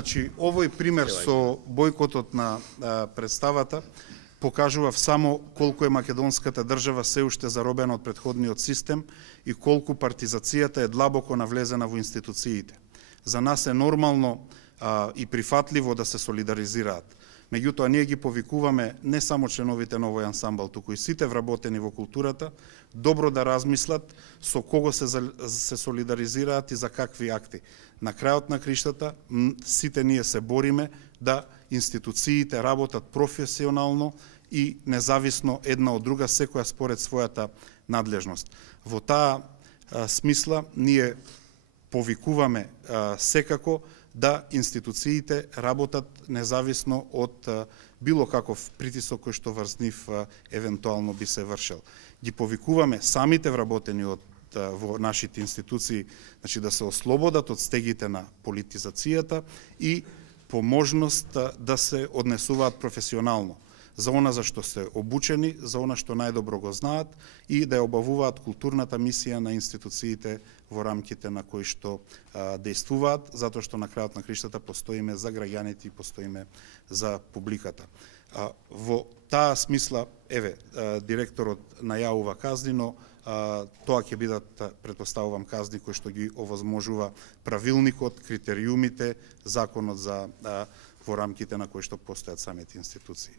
Значи, овој пример со бојкотот на представата покажува само колку е македонската држава се уште заробена од претходниот систем и колку партизацијата е длабоко навлезена во институциите. За нас е нормално и прифатливо да се солидаризираат. Меѓутоа, ние ги повикуваме не само членовите на овој ансамбл, туку и сите вработени во културата, добро да размислат со кого се солидаризираат и за какви акти. На крајот на криштата, сите ние се бориме да институциите работат професионално и независно една од друга, секоја според својата надлежност. Во таа смисла, ние повикуваме секако да институциите работат независно од било каков притисок кој што врз нив евентуално би се вршел. Ги повикуваме самите вработени во нашите институции, значи да се ослободат од стегите на политизацијата и по можност да се однесуваат професионално за она за што се обучени, за она што најдобро го знаат и да ја обавуваат културната мисија на институциите во рамките на кои што действуваат, затоа што на крајот на криштата постоиме за граѓаните и постоиме за публиката. Во таа смисла, директорот најавува казни, но тоа ќе бидат, претпоставувам, казни кои што ги овозможува правилникот, критериумите, законот за во рамките на кои што постојат самите институции.